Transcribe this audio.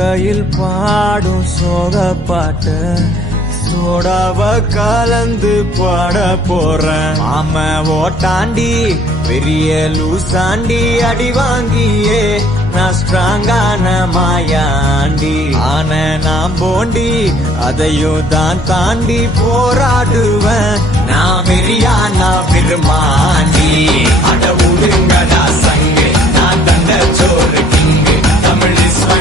இருக்கையில் பாடும் சோக பாட்டு சோடாவ கலந்து பாட போறேன். ஆம ஓட்டாண்டி பெரிய லூசாண்டி அடி வாங்கியே நான் ஸ்ட்ராங்கான மாயாண்டி. ஆன நான் போண்டி அதையும் தான் தாண்டி போராடுவேன். நான் வெறியா நான் பெருமாண்டி. அட உடுங்கடா சங்கு நான் தண்ட சோறு கிங்கு தமிழ் இஸ் மை